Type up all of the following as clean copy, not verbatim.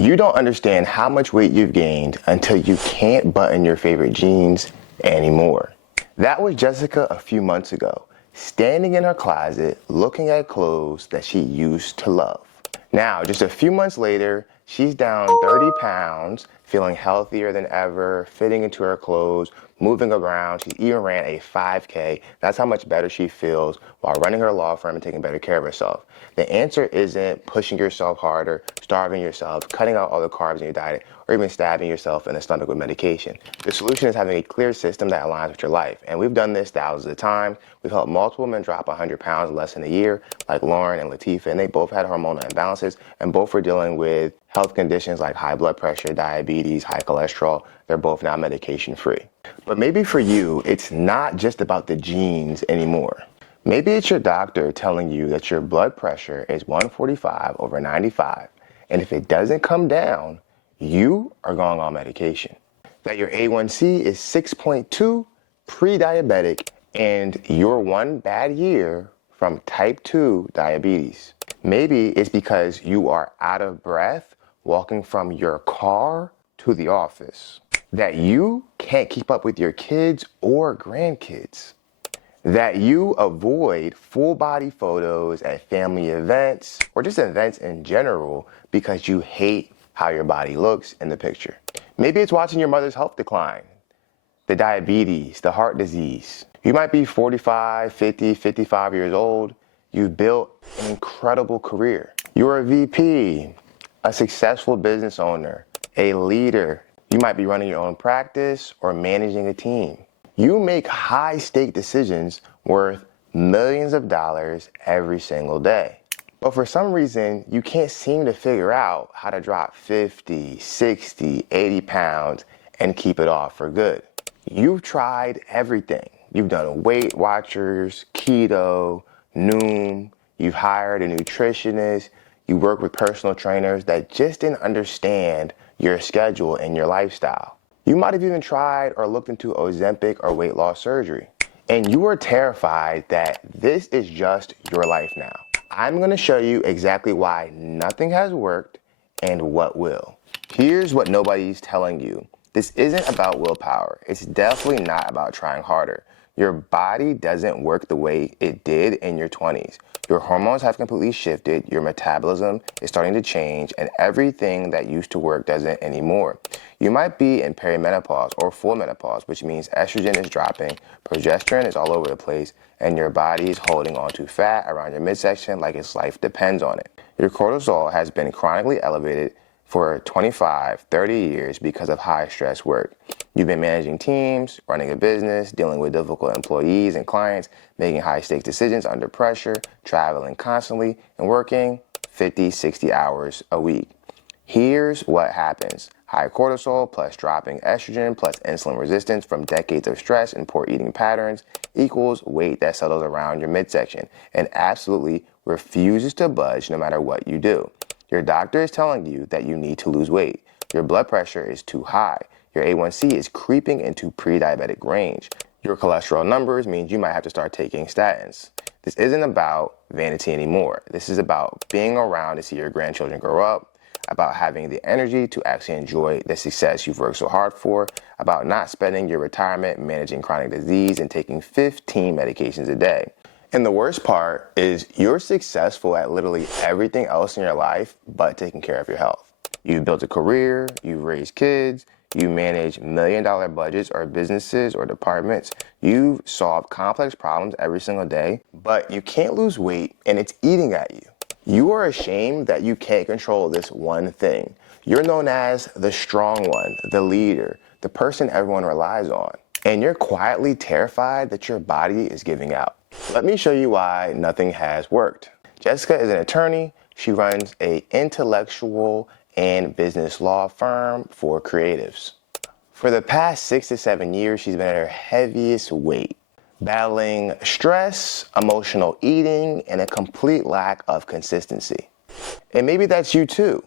You don't understand how much weight you've gained until you can't button your favorite jeans anymore. That was Jessica a few months ago, standing in her closet looking at clothes that she used to love. Now, just a few months later, she's down 30 pounds, feeling healthier than ever, fitting into her clothes, moving around. She even ran a 5K. That's how much better she feels while running her law firm and taking better care of herself. The answer isn't pushing yourself harder, starving yourself, cutting out all the carbs in your diet, or even stabbing yourself in the stomach with medication. The solution is having a clear system that aligns with your life. And we've done this thousands of times. We've helped multiple women drop 100 pounds in less than a year, like Lauren and Latifah, and they both had hormonal imbalances, and both were dealing with health conditions like high blood pressure, diabetes, high cholesterol. They're both now medication free. But maybe for you, it's not just about the genes anymore. Maybe it's your doctor telling you that your blood pressure is 145/95, and if it doesn't come down, you are going on medication. That your A1C is 6.2, pre-diabetic, and you're one bad year from type 2 diabetes. Maybe it's because you are out of breath walking from your car to the office. That you can't keep up with your kids or grandkids. That you avoid full body photos at family events or just events in general because you hate how your body looks in the picture. Maybe it's watching your mother's health decline, the diabetes, the heart disease. You might be 45, 50, 55 years old. You've built an incredible career. You're a VP, a successful business owner, a leader. You might be running your own practice or managing a team. You make high-stake decisions worth millions of dollars every single day. But for some reason, you can't seem to figure out how to drop 50, 60, 80 pounds and keep it off for good. You've tried everything. You've done Weight Watchers, Keto, Noom. You've hired a nutritionist. You work with personal trainers that just didn't understand your schedule and your lifestyle. You might have even tried or looked into Ozempic or weight loss surgery. And you are terrified that this is just your life now. I'm going to show you exactly why nothing has worked and what will. Here's what nobody's telling you. This isn't about willpower. It's definitely not about trying harder. Your body doesn't work the way it did in your 20s. Your hormones have completely shifted, your metabolism is starting to change, and everything that used to work doesn't anymore. You might be in perimenopause or full menopause, which means estrogen is dropping, progesterone is all over the place, and your body is holding onto fat around your midsection like its life depends on it. Your cortisol has been chronically elevated for 25, 30 years because of high stress work. You've been managing teams, running a business, dealing with difficult employees and clients, making high stakes decisions under pressure, traveling constantly, and working 50, 60 hours a week. Here's what happens. High cortisol plus dropping estrogen plus insulin resistance from decades of stress and poor eating patterns equals weight that settles around your midsection and absolutely refuses to budge no matter what you do. Your doctor is telling you that you need to lose weight. Your blood pressure is too high. Your A1C is creeping into pre-diabetic range. Your cholesterol numbers means you might have to start taking statins. This isn't about vanity anymore. This is about being around to see your grandchildren grow up, about having the energy to actually enjoy the success you've worked so hard for, about not spending your retirement managing chronic disease and taking 15 medications a day. And the worst part is you're successful at literally everything else in your life but taking care of your health. You've built a career, you've raised kids, you manage million-dollar budgets or businesses or departments. You've solved complex problems every single day, but you can't lose weight and it's eating at you. You are ashamed that you can't control this one thing. You're known as the strong one, the leader, the person everyone relies on. And you're quietly terrified that your body is giving out. Let me show you why nothing has worked. Jessica is an attorney. She runs an intellectual and business law firm for creatives. For the past 6 to 7 years, she's been at her heaviest weight, battling stress, emotional eating, and a complete lack of consistency. And maybe that's you too.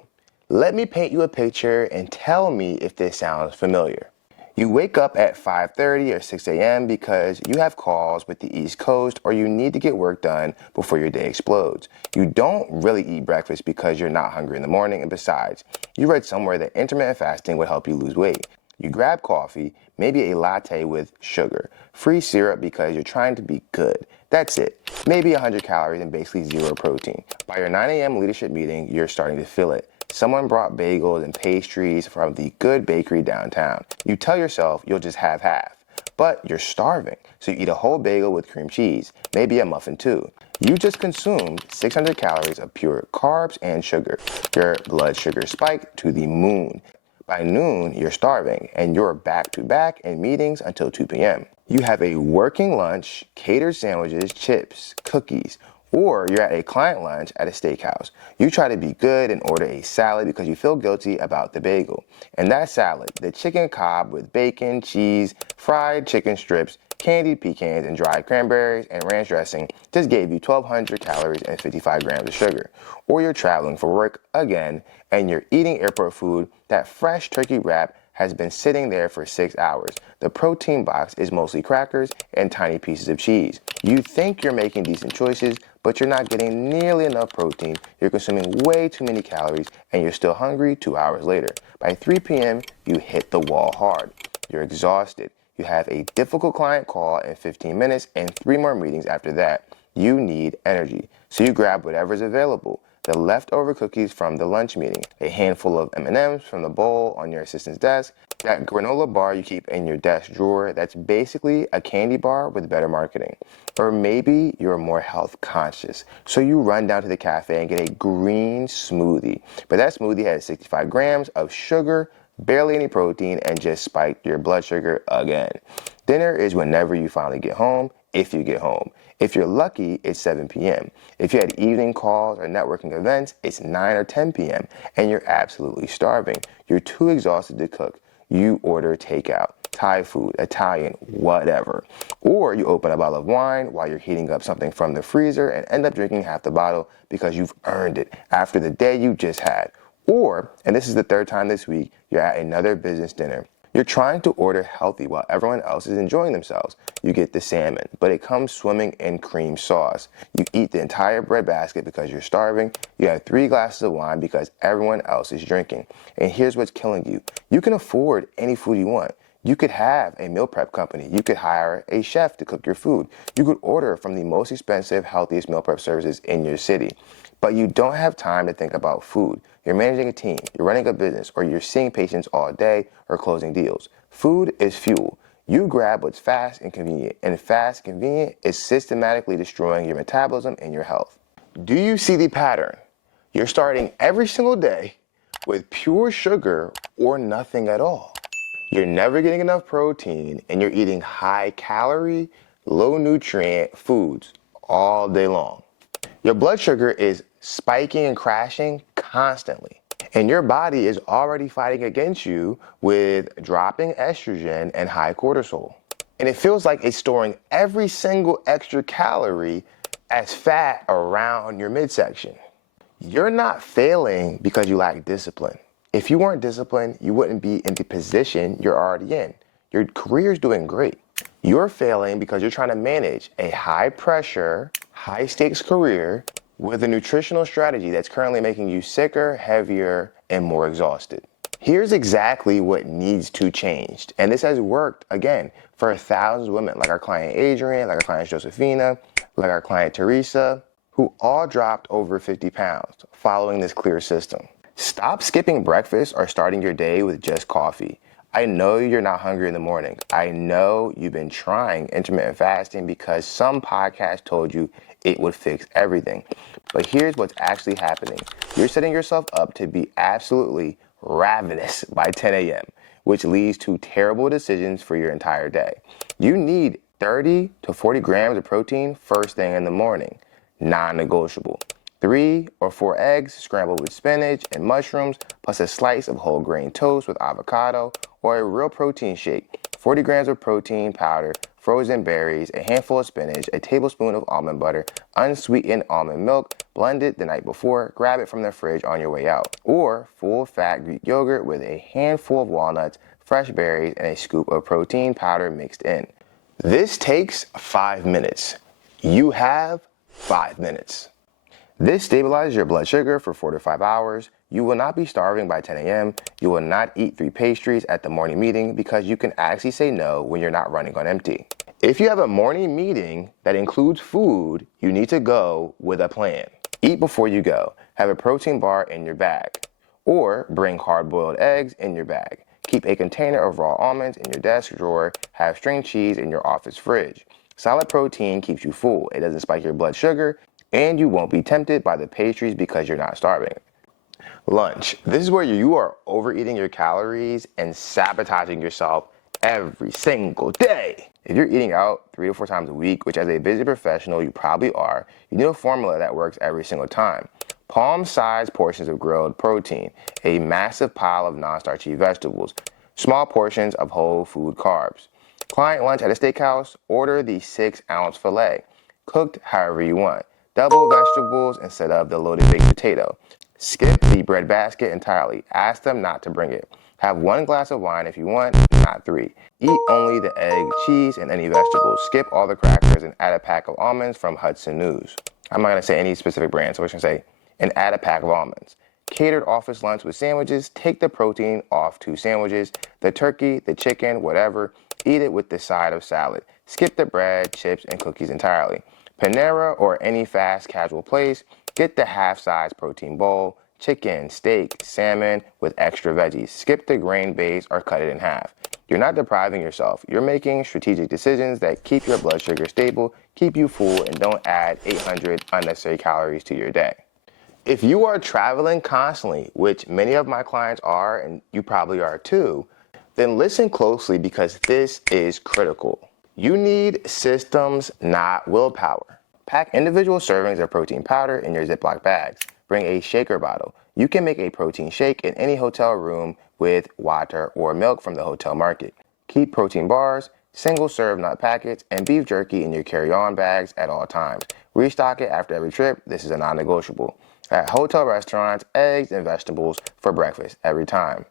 Let me paint you a picture and tell me if this sounds familiar. You wake up at 5:30 or 6 a.m. because you have calls with the East Coast or you need to get work done before your day explodes. You don't really eat breakfast because you're not hungry in the morning, and besides, you read somewhere that intermittent fasting would help you lose weight. You grab coffee, maybe a latte with sugar, free syrup because you're trying to be good. That's it. Maybe 100 calories and basically zero protein. By your 9 a.m. leadership meeting, you're starting to feel it. Someone brought bagels and pastries from the good bakery downtown. You tell yourself you'll just have half, but you're starving. So you eat a whole bagel with cream cheese, maybe a muffin too. You just consumed 600 calories of pure carbs and sugar. Your blood sugar spiked to the moon. By noon, you're starving, and you're back to back in meetings until 2 p.m. You have a working lunch, catered sandwiches, chips, cookies, or you're at a client lunch at a steakhouse. You try to be good and order a salad because you feel guilty about the bagel. And that salad, the chicken cob with bacon, cheese, fried chicken strips, candied pecans, and dried cranberries and ranch dressing just gave you 1,200 calories and 55 grams of sugar. Or you're traveling for work again and you're eating airport food. That fresh turkey wrap has been sitting there for 6 hours. The protein box is mostly crackers and tiny pieces of cheese. You think you're making decent choices, but you're not getting nearly enough protein. You're consuming way too many calories, and you're still hungry 2 hours later. By 3 p.m., you hit the wall hard. You're exhausted. You have a difficult client call in 15 minutes and 3 more meetings after that. You need energy, so you grab whatever's available. The leftover cookies from the lunch meeting, a handful of M&Ms from the bowl on your assistant's desk, that granola bar you keep in your desk drawer that's basically a candy bar with better marketing. Or maybe you're more health conscious, so you run down to the cafe and get a green smoothie. But that smoothie has 65 grams of sugar, barely any protein, and just spiked your blood sugar again. Dinner is whenever you finally get home, if you get home. If you're lucky, it's 7 p.m. If you had evening calls or networking events, it's 9 or 10 p.m. and you're absolutely starving. You're too exhausted to cook. You order takeout, Thai food, Italian, whatever. Or you open a bottle of wine while you're heating up something from the freezer and end up drinking half the bottle because you've earned it after the day you just had. Or, and this is the 3rd time this week, you're at another business dinner. You're trying to order healthy while everyone else is enjoying themselves. You get the salmon, but it comes swimming in cream sauce. You eat the entire bread basket because you're starving. You have 3 glasses of wine because everyone else is drinking. And here's what's killing you. You can afford any food you want. You could have a meal prep company. You could hire a chef to cook your food. You could order from the most expensive, healthiest meal prep services in your city. But you don't have time to think about food. You're managing a team, you're running a business, or you're seeing patients all day or closing deals. Food is fuel. You grab what's fast and convenient, and fast and convenient is systematically destroying your metabolism and your health. Do you see the pattern? You're starting every single day with pure sugar or nothing at all. You're never getting enough protein, and you're eating high calorie, low nutrient foods all day long. Your blood sugar is spiking and crashing constantly, and your body is already fighting against you with dropping estrogen and high cortisol. And it feels like it's storing every single extra calorie as fat around your midsection. You're not failing because you lack discipline. If you weren't disciplined, you wouldn't be in the position you're already in. Your career's doing great. You're failing because you're trying to manage a high pressure, high stakes career with a nutritional strategy that's currently making you sicker, heavier, and more exhausted. Here's exactly what needs to change. And this has worked, again, for thousands of women, like our client Adrienne, like our client Josephina, like our client Teresa, who all dropped over 50 pounds following this clear system. Stop skipping breakfast or starting your day with just coffee. I know you're not hungry in the morning. I know you've been trying intermittent fasting because some podcast told you it would fix everything. But here's what's actually happening. You're setting yourself up to be absolutely ravenous by 10 a.m., which leads to terrible decisions for your entire day. You need 30 to 40 grams of protein first thing in the morning, non-negotiable. 3 or 4 eggs scrambled with spinach and mushrooms, plus a slice of whole grain toast with avocado, or a real protein shake, 40 grams of protein powder, frozen berries, a handful of spinach, a tablespoon of almond butter, unsweetened almond milk, blend it the night before, grab it from the fridge on your way out. Or full-fat Greek yogurt with a handful of walnuts, fresh berries, and a scoop of protein powder mixed in. This takes 5 minutes. You have 5 minutes. This stabilizes your blood sugar for 4 to 5 hours. You will not be starving by 10 a.m. You will not eat 3 pastries at the morning meeting because you can actually say no when you're not running on empty. If you have a morning meeting that includes food, you need to go with a plan. Eat before you go. Have a protein bar in your bag. Or bring hard-boiled eggs in your bag. Keep a container of raw almonds in your desk drawer. Have string cheese in your office fridge. Solid protein keeps you full. It doesn't spike your blood sugar, and you won't be tempted by the pastries because you're not starving. Lunch. This is where you are overeating your calories and sabotaging yourself every single day. If you're eating out 3 to 4 times a week, which as a busy professional you probably are, you need a formula that works every single time. Palm-sized portions of grilled protein, a massive pile of non-starchy vegetables, small portions of whole food carbs. Client lunch at a steakhouse, order the 6-ounce filet, cooked however you want. Double vegetables instead of the loaded baked potato. Skip the bread basket entirely. Ask them not to bring it. Have 1 glass of wine if you want, not 3. Eat only the egg, cheese, and any vegetables. Skip all the crackers and add a pack of almonds from Hudson News. I'm not going to say any specific brand, so we're just going to say, and add a pack of almonds. Catered office lunch with sandwiches. Take the protein off 2 sandwiches. The turkey, the chicken, whatever. Eat it with the side of salad. Skip the bread, chips, and cookies entirely. Panera or any fast casual place, get the half-size protein bowl, chicken, steak, salmon with extra veggies. Skip the grain base or cut it in half. You're not depriving yourself. You're making strategic decisions that keep your blood sugar stable, keep you full, and don't add 800 unnecessary calories to your day. If you are traveling constantly, which many of my clients are, and you probably are too, then listen closely because this is critical. You need systems, not willpower. Pack individual servings of protein powder in your Ziploc bags. Bring a shaker bottle. You can make a protein shake in any hotel room with water or milk from the hotel market. Keep protein bars, single-serve nut packets, and beef jerky in your carry-on bags at all times. Restock it after every trip. This is a non-negotiable. At hotel restaurants, eggs and vegetables for breakfast every time.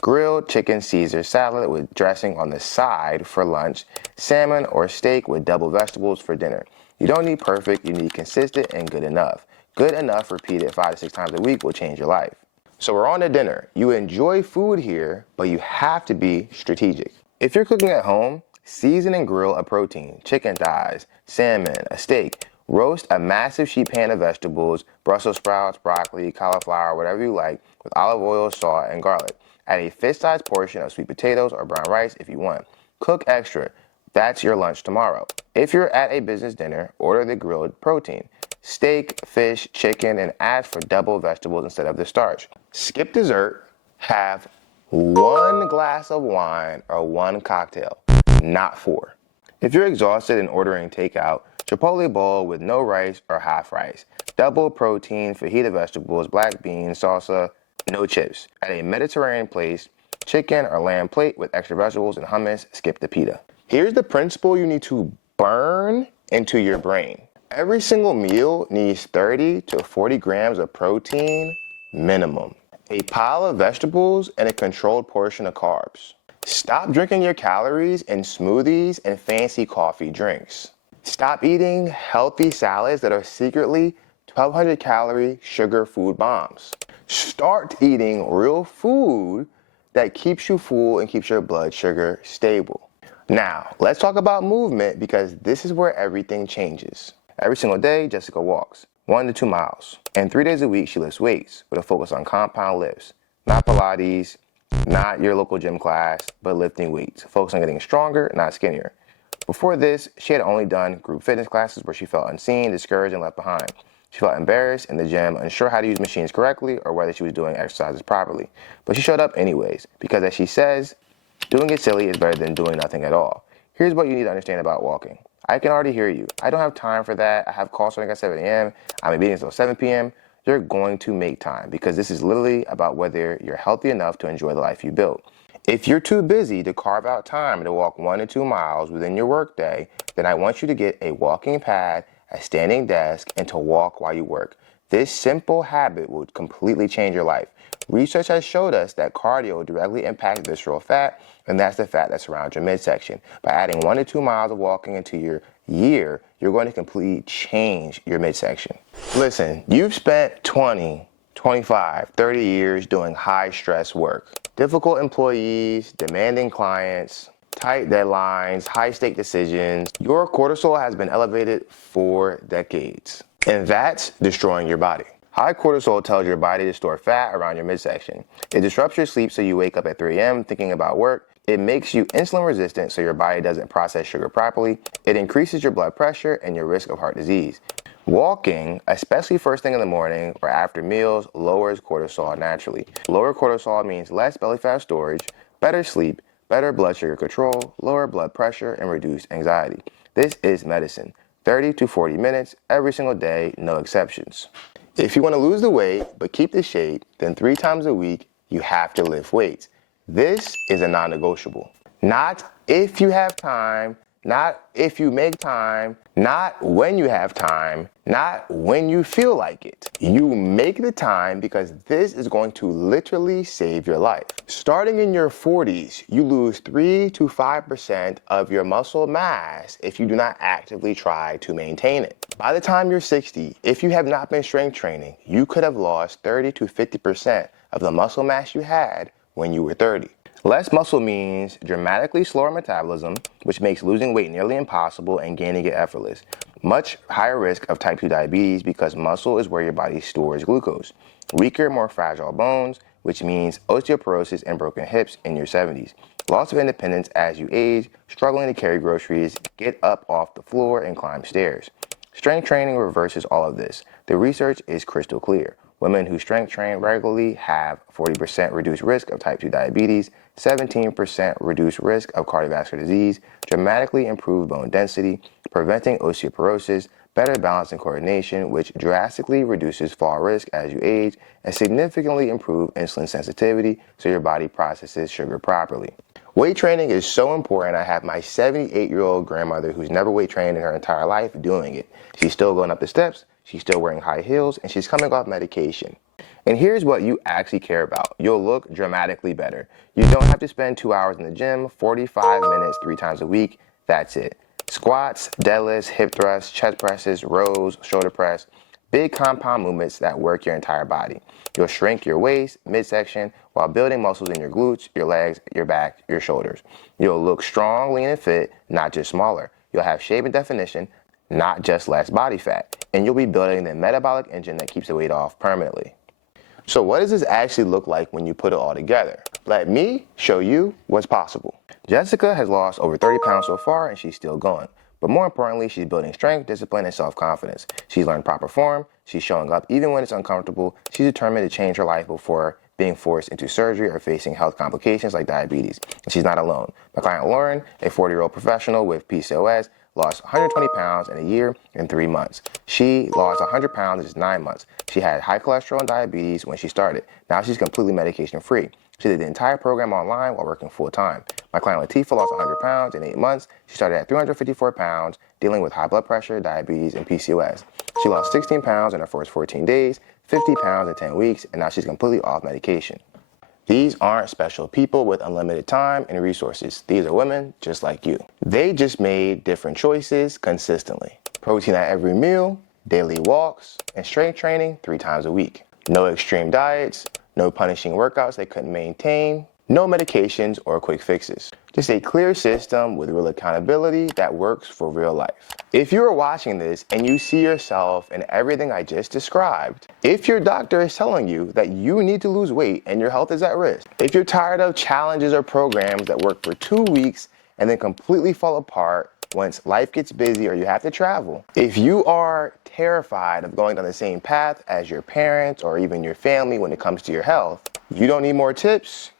Grilled chicken Caesar salad with dressing on the side for lunch. Salmon or steak with double vegetables for dinner. You don't need perfect, you need consistent and good enough. Good enough repeated 5 to 6 times a week will change your life. So we're on to dinner. You enjoy food here, but you have to be strategic. If you're cooking at home, season and grill a protein, chicken thighs, salmon, a steak. Roast a massive sheet pan of vegetables, Brussels sprouts, broccoli, cauliflower, whatever you like, with olive oil, salt, and garlic. Add a fist-sized portion of sweet potatoes or brown rice if you want. Cook extra. That's your lunch tomorrow. If you're at a business dinner, order the grilled protein. Steak, fish, chicken, and ask for double vegetables instead of the starch. Skip dessert. Have 1 glass of wine or 1 cocktail, not 4. If you're exhausted and ordering takeout, Chipotle bowl with no rice or half rice. Double protein, fajita vegetables, black beans, salsa, no chips. At a Mediterranean place, chicken or lamb plate with extra vegetables and hummus, skip the pita. Here's the principle you need to burn into your brain. Every single meal needs 30 to 40 grams of protein minimum. A pile of vegetables and a controlled portion of carbs. Stop drinking your calories in smoothies and fancy coffee drinks. Stop eating healthy salads that are secretly 1,200 calorie sugar food bombs. Start eating real food that keeps you full and keeps your blood sugar stable. Now, let's talk about movement because this is where everything changes. Every single day, Jessica walks 1 to 2 miles. And 3 days a week, she lifts weights with a focus on compound lifts. Not Pilates, not your local gym class, but lifting weights. Focus on getting stronger, not skinnier. Before this, she had only done group fitness classes where she felt unseen, discouraged, and left behind. She felt embarrassed in the gym, unsure how to use machines correctly or whether she was doing exercises properly. But she showed up anyways, because as she says, doing it silly is better than doing nothing at all. Here's what you need to understand about walking. I can already hear you. I don't have time for that. I have calls starting at 7 a.m. I'm in meetings until 7 p.m. You're going to make time because this is literally about whether you're healthy enough to enjoy the life you built. If you're too busy to carve out time to walk 1 to 2 miles within your workday, then I want you to get a walking pad, a standing desk, and to walk while you work. This simple habit will completely change your life. Research has showed us that cardio directly impacts visceral fat, and that's the fat that surrounds your midsection. By adding 1 to 2 miles of walking into your year, you're going to completely change your midsection. Listen, you've spent 20, 25, 30 years doing high stress work. Difficult employees, demanding clients, tight deadlines, high stake decisions. Your cortisol has been elevated for decades, and that's destroying your body. High cortisol tells your body to store fat around your midsection. It disrupts your sleep so you wake up at 3 a.m. thinking about work. It makes you insulin resistant so your body doesn't process sugar properly. It increases your blood pressure and your risk of heart disease. Walking, especially first thing in the morning or after meals, lowers cortisol naturally. Lower cortisol means less belly fat storage, better sleep, better blood sugar control, lower blood pressure, and reduced anxiety. This is medicine. 30 to 40 minutes every single day, no exceptions. If you want to lose the weight but keep the shape, then 3 times a week you have to lift weights. This is a non-negotiable. Not if you have time, not if you make time, not when you have time, not when you feel like it. You make the time because this is going to literally save your life. Starting in your 40s, you lose 3 to 5% of your muscle mass if you do not actively try to maintain it. By the time you're 60, if you have not been strength training, you could have lost 30 to 50% of the muscle mass you had when you were 30. Less muscle means dramatically slower metabolism, which makes losing weight nearly impossible and gaining it effortless. Much higher risk of type 2 diabetes because muscle is where your body stores glucose. Weaker, more fragile bones, which means osteoporosis and broken hips in your 70s. Loss of independence as you age, struggling to carry groceries, get up off the floor and climb stairs. Strength training reverses all of this. The research is crystal clear. Women who strength train regularly have 40% reduced risk of type 2 diabetes, 17% reduced risk of cardiovascular disease, dramatically improved bone density, preventing osteoporosis, better balance and coordination, which drastically reduces fall risk as you age, and significantly improve insulin sensitivity so your body processes sugar properly. Weight training is so important. I have my 78-year-old grandmother who's never weight trained in her entire life doing it. She's still going up the steps, she's still wearing high heels, and she's coming off medication. And here's what you actually care about. You'll look dramatically better. You don't have to spend 2 hours in the gym, 45 minutes 3 times a week. That's it. Squats, deadlifts, hip thrusts, chest presses, rows, shoulder press, big compound movements that work your entire body. You'll shrink your waist, midsection, while building muscles in your glutes, your legs, your back, your shoulders. You'll look strong, lean, and fit, not just smaller. You'll have shape and definition, not just less body fat. And you'll be building the metabolic engine that keeps the weight off permanently. So what does this actually look like when you put it all together? Let me show you what's possible. Jessica has lost over 30 pounds so far and she's still going. But more importantly, she's building strength, discipline, and self-confidence. She's learned proper form, she's showing up even when it's uncomfortable, she's determined to change her life before being forced into surgery or facing health complications like diabetes. And she's not alone. My client Lauren, a 40-year-old professional with PCOS, lost 120 pounds in a year and 3 months. She lost 100 pounds in just 9 months. She had high cholesterol and diabetes when she started. Now she's completely medication free. She did the entire program online while working full time. My client Latifah lost 100 pounds in 8 months. She started at 354 pounds, dealing with high blood pressure, diabetes, and PCOS. She lost 16 pounds in her first 14 days, 50 pounds in 10 weeks, and now she's completely off medication. These aren't special people with unlimited time and resources. These are women just like you. They just made different choices consistently. Protein at every meal, daily walks, and strength training 3 times a week. No extreme diets, no punishing workouts they couldn't maintain, no medications or quick fixes. Just a clear system with real accountability that works for real life. If you are watching this and you see yourself in everything I just described, if your doctor is telling you that you need to lose weight and your health is at risk, if you're tired of challenges or programs that work for 2 weeks and then completely fall apart once life gets busy or you have to travel, if you are terrified of going down the same path as your parents or even your family when it comes to your health, you don't need more tips.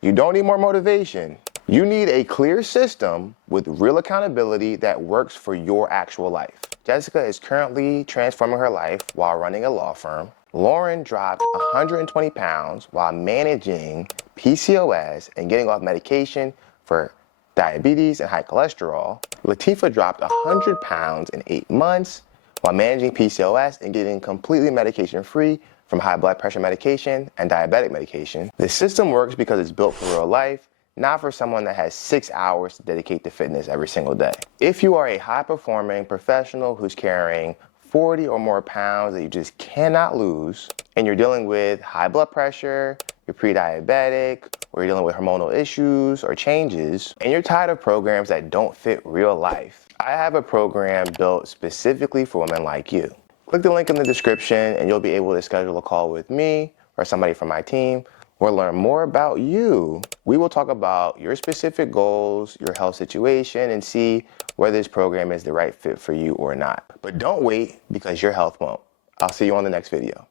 You don't need more motivation. You need a clear system with real accountability that works for your actual life. Jessica is currently transforming her life while running a law firm. Lauren dropped 120 pounds while managing PCOS, and getting off medication for diabetes and high cholesterol, Latifah dropped 100 pounds in 8 months while managing PCOS and getting completely medication-free from high blood pressure medication and diabetic medication. This system works because it's built for real life, not for someone that has 6 hours to dedicate to fitness every single day. If you are a high-performing professional who's carrying 40 or more pounds that you just cannot lose, and you're dealing with high blood pressure, you're pre-diabetic, or you're dealing with hormonal issues or changes, and you're tired of programs that don't fit real life, I have a program built specifically for women like you. Click the link in the description and you'll be able to schedule a call with me or somebody from my team or learn more about you. We will talk about your specific goals, your health situation, and see whether this program is the right fit for you or not. But don't wait, because your health won't. I'll see you on the next video.